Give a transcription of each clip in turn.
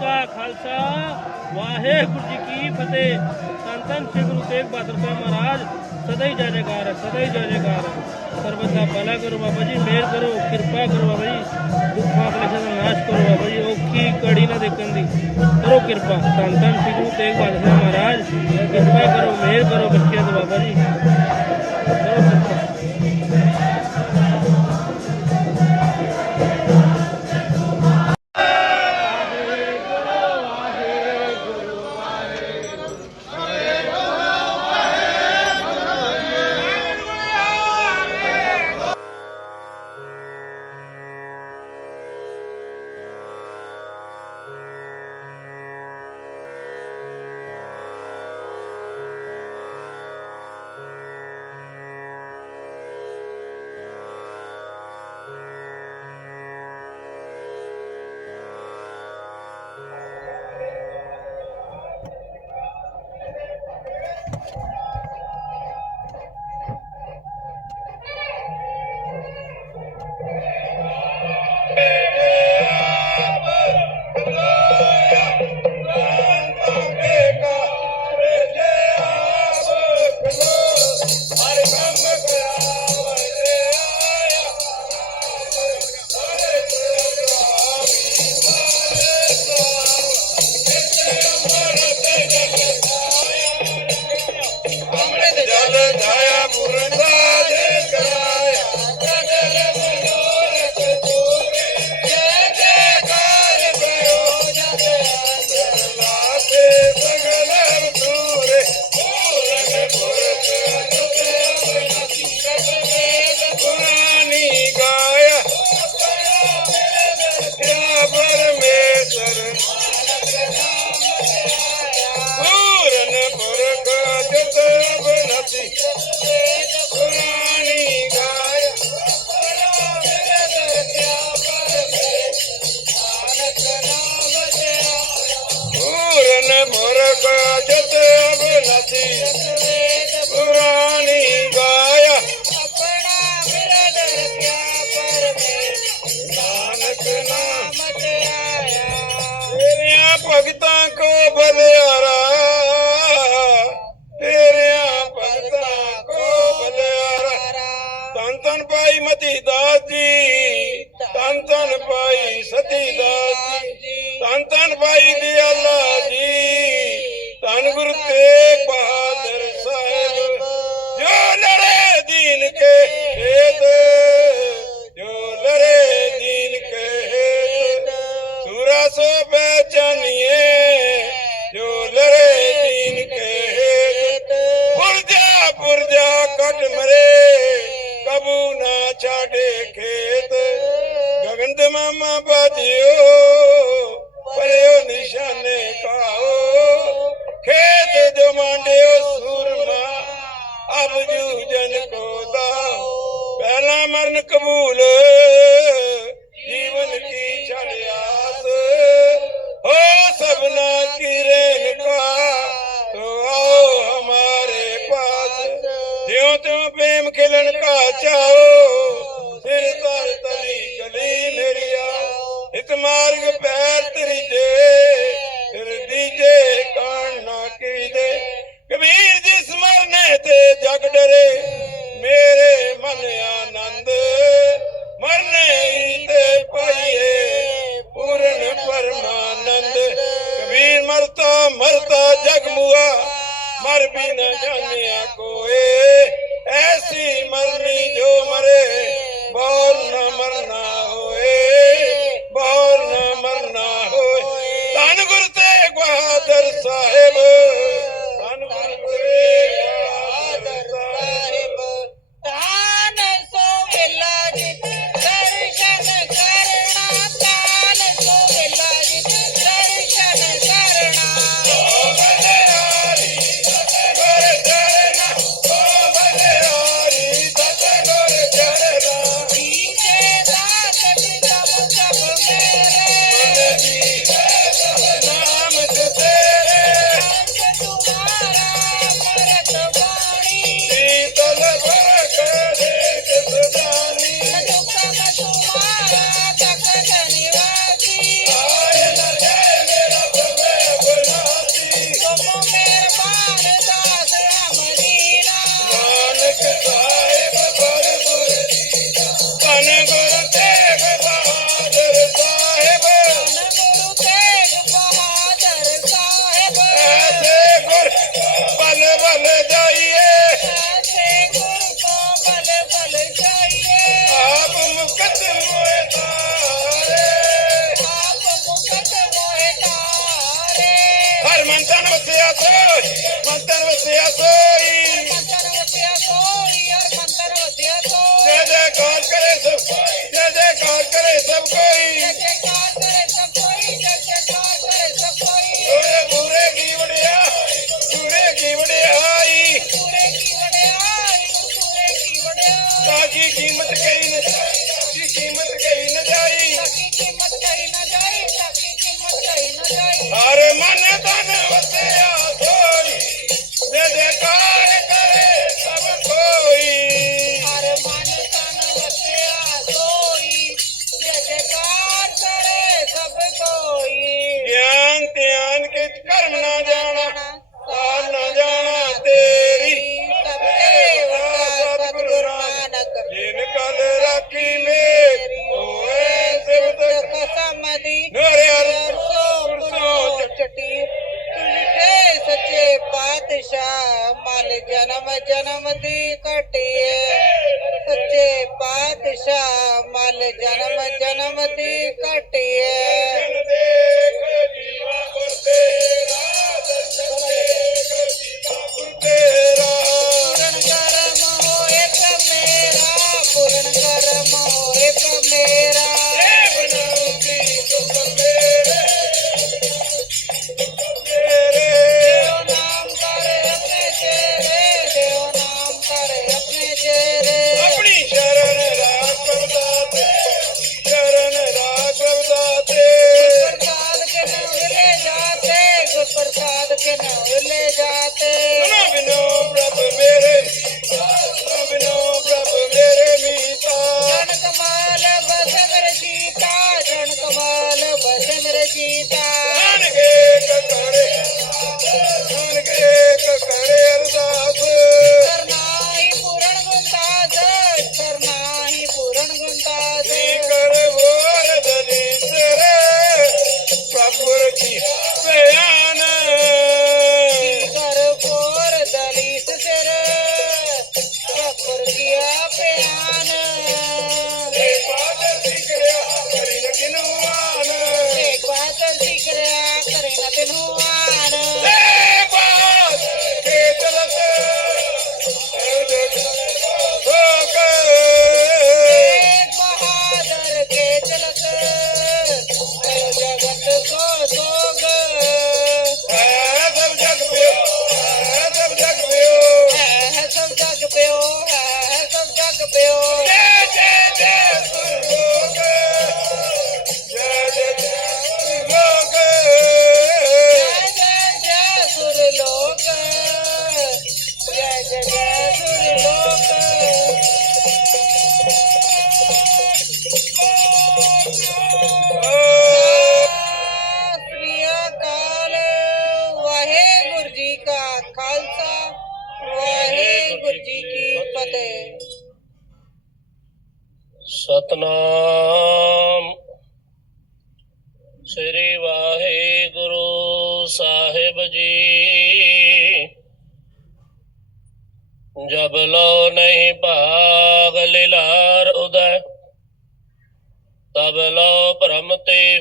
ਕਾ ਖਾਲਸਾ, ਵਾਹਿਗੁਰੂ ਜੀ ਕੀ ਫਤਿਹ। ਸੰਤਨ ਸ੍ਰੀ ਗੁਰੂ ਤੇਗ ਬਹਾਦਰ ਸਾਹਿਬ ਮਹਾਰਾਜ, ਸਦਾ ਹੀ ਜੈਕਾਰ ਹੈ ਸਦਾ ਹੀ ਜੈਕਾਰ। ਹੈ ਸਰਬਤ ਦਾ ਭਲਾ ਕਰੋ ਬਾਬਾ ਜੀ, ਮਿਹਰ ਕਰੋ, ਕਿਰਪਾ ਕਰੋ ਬਾਬਾ ਜੀ। ਦੁੱਖਾਂ ਕਲੇਸ਼ਾਂ ਦਾ ਨਾਸ਼ ਕਰੋ ਬਾਬਾ ਜੀ, ਔਖੀ ਕੜੀ ਨਾ ਦੇਖਣ ਦੀ। ਕਰੋ ਕਿਰਪਾ। ਸੰਤਨ ਸ੍ਰੀ ਗੁਰੂ ਤੇਗ ਬਹਾਦਰ ਸਾਹਿਬ ਮਹਾਰਾਜ, ਕਿਰਪਾ ਕਰੋ, ਮਿਹਰ ਕਰੋ ਬੱਚਿਆਂ ਤੇ ਬਾਬਾ ਜੀ। ਕਰੋ ਕਿਰਪਾ। મોર જતે નથી with you. ਮਰਦਾ ਜਗ ਮੁਆ, ਮਰ ਵੀ ਨਾ ਜਾਣਿਆ ਕੋਏ। ਐਸੀ ਮਰਨੀ ਜੋ ਮਰੇ ਬੋਲ ਨਾ ਮਰਨਾ cedo!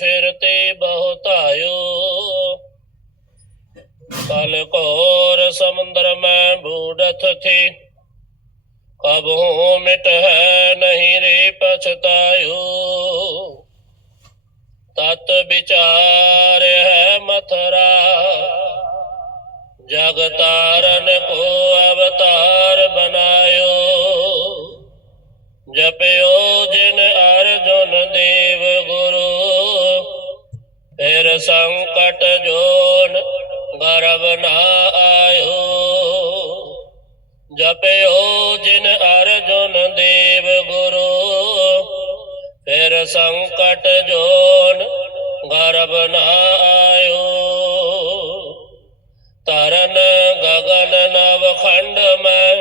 ਫਿਰ ਤੇ ਬਹੁਤਾਇਓ ਕਲ ਕੋਰ ਸਮੁੰਦਰ ਮੈਂ ਬੂੜਥ ਥੀ। ਕਬਹੂ ਮਿਟ ਹੈ ਨਹੀਂ ਰੇ ਪਛਤਾਇਓ। ਤਤ ਵਿਚਾਰ ਹੈ ਮਥਰਾ। ਜਗਤਾਰਨ ਕੋ ਅਵਤਾਰ ਬਨਾਇਓ। ਜਪਿਓ ਜਿਨ ਅਰਜੁਨ ਦੇਵ ਗੁਰੂ। ਫਿਰ ਸੰਕਟ ਜੋਨ ਗਰਬ ਨਾ ਆਇਓ। ਜਪਿਓ ਜਿਨ ਅਰਜੁਨ ਦੇਵ ਗੁਰੂ, ਫਿਰ ਸੰਕਟ ਜੋਨ ਗਰਬ ਨਾ ਆਇਓ। ਤਰਨ ਗਗਨ ਨਵ ਖੰਡ ਮੈਂ,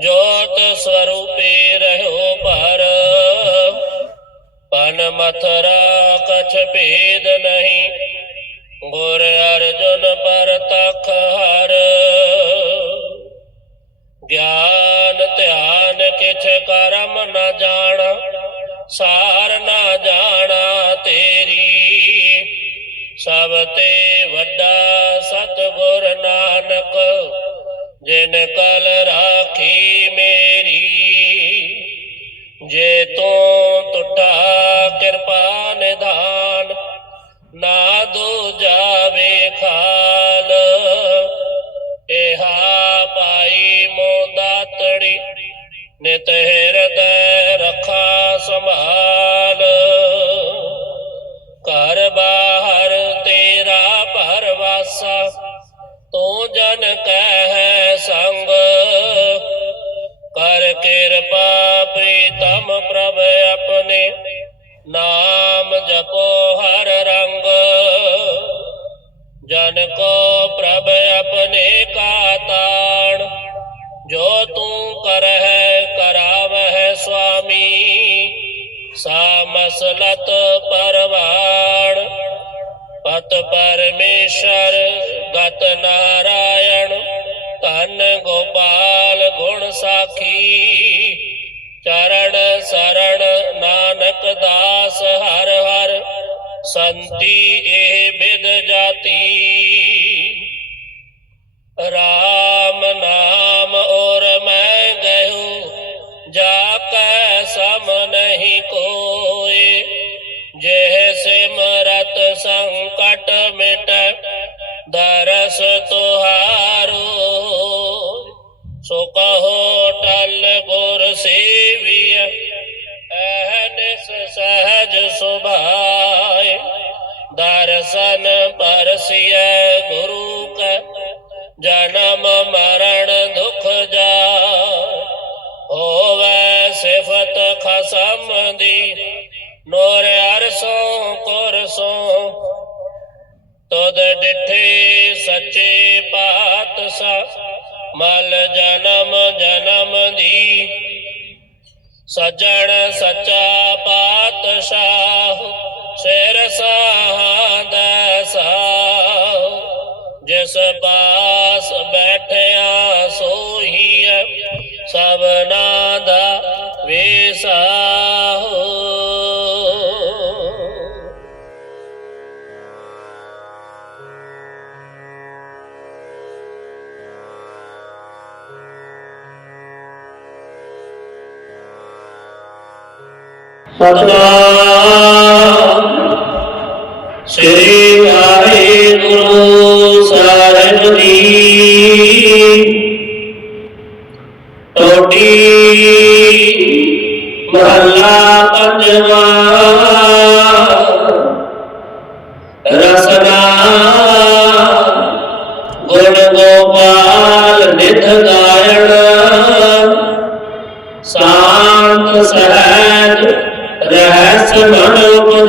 ਜੋਤ ਸਰੂਪੇ ਰਹਿਓ ਭਰ। ਮਨ ਮਥਰਾ ਕਛ ਭੇਦ ਨਹੀਂ। ਗੁਰ ਅਰਜਨ ਪਰ ਤਖ ਹਰ। ਗਿਆਨ ਧਿਆਨ ਕਿਛ ਕਰਮ ਨਾ ਜਾਣ, ਸਾਰ ਨਾ ਜਾਣਾ ਤੇਰੀ। ਸਭ ਤੇ ਵੱਡਾ ਸਤਗੁਰ ਨਾਨਕ, ਜਿਨ ਕਲ ਰਾਖੀ ਮੇਰੀ। ਜੇ ਤੂੰ ਖਾਲਸਾ ਤੂੰ ਜਨ ਕਹਿ ਨਾਰਾਇਣ, ਧਨ ਗੋਪਾਲ ਗੁਣ ਸਾਖੀ। ਚਰਨ ਸਰਣ ਨਾਨਕ ਦਾਸ ਹਰ ਹਰ, ਸੰਤੀ ਇਹ ਬਿਦ ਜਾਤੀ। ਸੁਭਾਏ। ਦਰਸ਼ਨ ਪਰਸੀਐ ਗੁਰੂ ਕੈ, ਜਨਮ ਮਰਨ ਦੁਖ ਜਾ ਹੋਵੇ ਸਿਫਤ ਖਸਮ ਦੀ, ਨੋਰ ਅਰਸੋਂ ਕਰਸੋਂ ਤਦ ਡਿਠੇ ਸੱਚੇ ਪਾਤਸ਼ਾਹ, ਮਲ ਜਨਮ ਜਨਮ ਦੀ ਸਜਣ ਸੱਚਾ ਪਾਤਸ਼ਾਹ ਸ਼ੇਰ ਸਾਹ ਦਸਾਹ ਜਿਸ ਬਾ خدا شری آئے گرو صاحب دی ٹوٹی محلہ پنجواں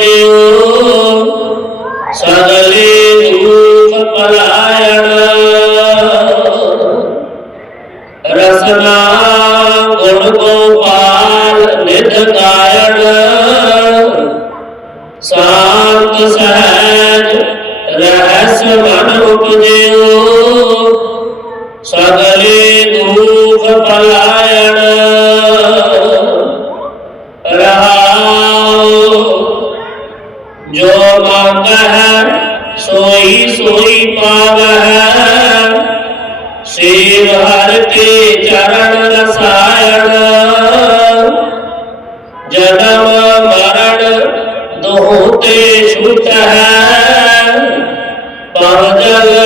Deus. Yeah.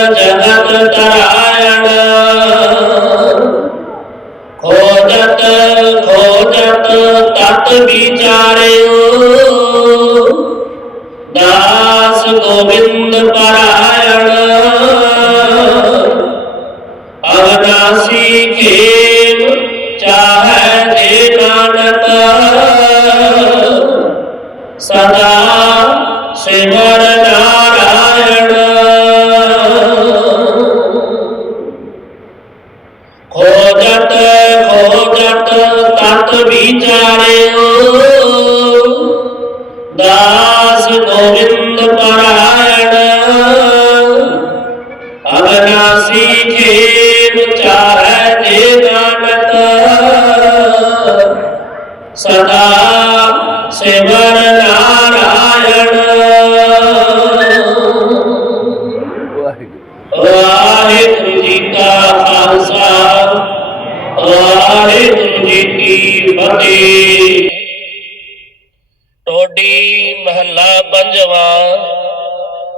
ਟੋਡੀ ਮਹੱਲਾ ਪੰਜਵਾਂ,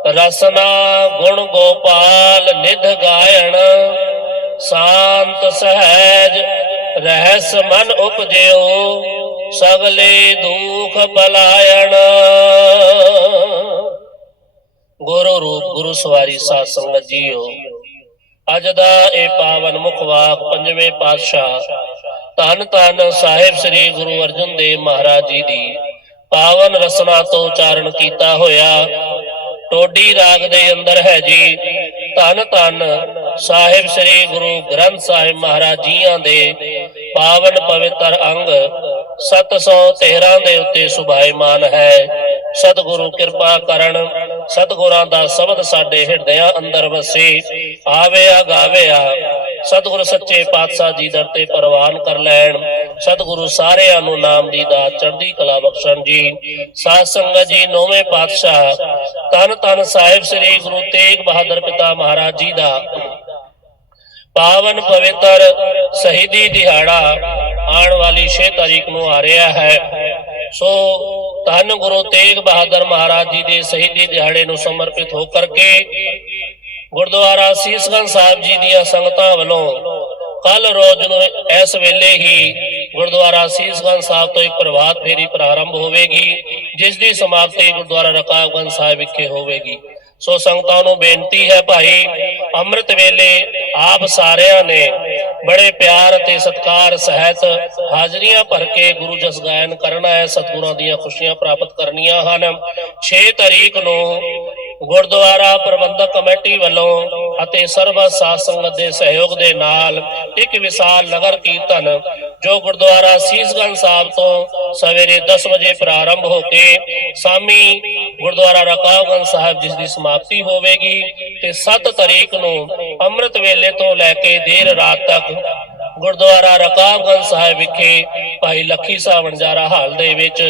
ਰਸਨਾ ਗੁਣ ਗੋਪਾਲ ਨਿਧ ਗਾਇਣ, ਸ਼ਾਂਤ ਸਹਿਜ ਰਹਿਸ ਮਨ ਉਪਜਿਓ, ਸਗਲੇ ਦੁਖ ਬਲਾਇਣ ਗੁਰੂ ਰੂਪ ਗੁਰੂ ਸਵਾਰੀ ਸਾਧ ਸੰਗਤ ਜੀਓ, ਅੱਜ ਦਾ ਇਹ ਪਾਵਨ ਮੁਖ ਵਾਕ ਪੰਜਵੇਂ ਪਾਤਸ਼ਾਹ ਧੰਨ ਧੰਨ ਸਾਹਿਬ ਸ੍ਰੀ ਗੁਰੂ ਅਰਜਨ ਦੇਵ ਮਹਾਰਾਜ ਜੀ ਦੀ ਪਾਵਨ ਰਸਨਾ ਤੋਂ ਉਚਾਰਨ ਕੀਤਾ ਹੋਇਆ। ਟੋਡੀ ਰਾਗ ਦੇ ਅੰਦਰ ਹੈ ਜੀ, ਧੰਨ ਧੰਨ ਸਾਹਿਬ ਸ੍ਰੀ ਗੁਰੂ ਗ੍ਰੰਥ ਸਾਹਿਬ ਮਹਾਰਾਜ ਜੀਆਂ ਦੇ ਪਾਵਨ ਪਵਿੱਤਰ ਅੰਗ 713 ਦੇ ਉੱਤੇ ਸੁਭਾਇਮਾਨ ਹੈ। ਸਤਿਗੁਰੂ ਕਿਰਪਾ ਕਰਨ, ਸਤਿਗੁਰਾਂ ਦਾ ਸ਼ਬਦ ਸਾਡੇ ਹਿਰਦਿਆਂ ਅੰਦਰ ਵਸੇ ਗਾਵੇ ਆ ਸਤਿਗੁਰੂ ਸੱਚੇ ਪਾਤਸ਼ਾਹ ਜੀ ਦਰ ਤੇ ਪ੍ਰਵਾਨ ਕਰ ਲੈਣ। ਸਤਿਗੁਰੂ ਸਾਰਿਆਂ ਨੂੰ ਨਾਮ ਦੀ ਦਾਤ, ਚੜ੍ਹਦੀ ਕਲਾ ਬਖਸ਼ਣ ਜੀ। ਸਾਧ ਸੰਗਤ ਜੀ, ਨੌਵੇਂ ਪਾਤਸ਼ਾਹ ਤਨ ਤਨ ਸਾਹਿਬ ਸ੍ਰੀ ਗੁਰੂ ਤੇਗ ਬਹਾਦਰ ਪਿਤਾ ਮਹਾਰਾਜ ਜੀ ਦਾ। ਪਾਵਨ ਪਵਿੱਤਰ ਸ਼ਹੀਦੀ ਦਿਹਾੜਾ ਆਉਣ ਵਾਲੀ 6 ਤਾਰੀਖ ਨੂੰ ਆ ਰਿਹਾ ਹੈ। ਸੋ ਧੰਨ ਗੁਰੂ ਤੇਗ ਬਹਾਦਰ ਮਹਾਰਾਜ ਜੀ ਦੇ ਸ਼ਹੀਦੀ ਦਿਹਾੜੇ ਨੂੰ ਸਮਰਪਿਤ ਹੋ ਕਰਕੇ ਗੁਰਦੁਆਰਾ ਸੀਸਗੰਜ ਸਾਹਿਬ ਜੀ ਦੀਆਂ ਸੰਗਤਾਂ ਵੱਲੋਂ ਕੱਲ ਰੋਜ਼ ਨੂੰ ਇਸ ਵੇਲੇ ਹੀ ਗੁਰਦੁਆਰਾ ਸੀਸਗੰਜ ਸਾਹਿਬ ਤੋਂ ਇੱਕ ਪ੍ਰਭਾਤ ਫੇਰੀ ਪ੍ਰਾਰੰਭ ਹੋਵੇਗੀ, ਜਿਸ ਦੀ ਸਮਾਪਤੀ ਗੁਰਦੁਆਰਾ ਰਕਾਬਗੰਜ ਸਾਹਿਬ ਵਿਖੇ ਹੋਵੇਗੀ। ਸੋ ਸੰਗਤਾਂ ਨੂੰ ਬੇਨਤੀ ਹੈ ਭਾਈ, ਅੰਮ੍ਰਿਤ ਵੇਲੇ ਆਪ ਸਾਰਿਆਂ ਨੇ ਬੜੇ ਪਿਆਰ ਅਤੇ ਸਤਿਕਾਰ ਸਹਿਤ ਹਾਜ਼ਰੀਆਂ ਭਰ ਕੇ ਗੁਰੂ ਜਸ ਗਾਇਨ ਕਰਨਾ ਹੈ, ਸਤਿਗੁਰਾਂ ਦੀਆਂ ਖੁਸ਼ੀਆਂ ਪ੍ਰਾਪਤ ਕਰਨੀਆਂ ਹਨ। 6 ਤਰੀਕ ਨੂੰ ਗੁਰਦੁਆਰਾ ਪ੍ਰਬੰਧਕ ਕਮੇਟੀ ਵੱਲੋਂ ਅਤੇ ਸਰਬ ਸਾਧ ਸੰਗਤ ਦੇ ਸਹਿਯੋਗ ਦੇ ਨਾਲ ਇੱਕ ਵਿਸ਼ਾਲ ਨਗਰ ਕੀਰਤਨ ਜੋ ਗੁਰਦੁਆਰਾ ਸੀਸਗੰਜ ਸਾਹਿਬ ਤੋਂ ਸਵੇਰੇ 10 ਵਜੇ ਪ੍ਰਾਰੰਭ ਹੋ ਕੇ ਸ਼ਾਮੀ ਗੁਰਦੁਆਰਾ ਰਕਾਬਗੰਜ ਸਾਹਿਬ ਜਿਸ ਦੀ ਸਮਾਪਤੀ ਹੋਵੇਗੀ ਤੇ 7 ਤਰੀਕ ਨੂੰ ਅੰਮ੍ਰਿਤ ਵੇਲੇ ਤੋਂ ਲੈ ਕੇ ਦੇਰ ਰਾਤ ਤੱਕ ਗੁਰਦੁਆਰਾ ਰਕਾਬਗੰਜ ਸਾਹਿਬ ਵਿਖੇ ਭਾਈ ਲੱਖੀ ਸਾਹਿਬ ਵਣਜਾਰਾ ਹਾਲ ਦੇ ਵਿੱਚ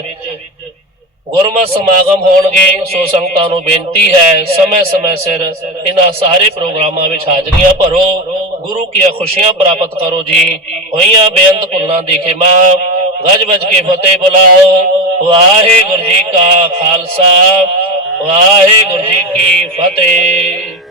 ਗੁਰਮਤ ਸਮਾਗਮ ਹੋਣਗੇ, ਸੋ ਸੰਗਤਾਂ ਨੂੰ ਬੇਨਤੀ ਹੈ ਸਮੇਂ ਸਮੇਂ ਸਿਰ ਇਹਨਾਂ ਸਾਰੇ ਪ੍ਰੋਗਰਾਮਾਂ ਵਿੱਚ ਹਾਜ਼ਰੀਆਂ ਭਰੋ। ਗੁਰੂ ਕੀਆਂ ਖੁਸ਼ੀਆਂ ਪ੍ਰਾਪਤ ਕਰੋ ਜੀ। ਹੋਈਆਂ ਬੇਅੰਤ ਭੁੱਲਾਂ ਦੀ ਖਿਮਾ ਗਜ ਵੱਜ ਕੇ ਫਤਿਹ ਬੁਲਾਓ। ਵਾਹਿਗੁਰੂ ਜੀ ਕਾ ਖਾਲਸਾ, ਵਾਹਿਗੁਰੂ ਜੀ ਕੀ ਫਤਿਹ।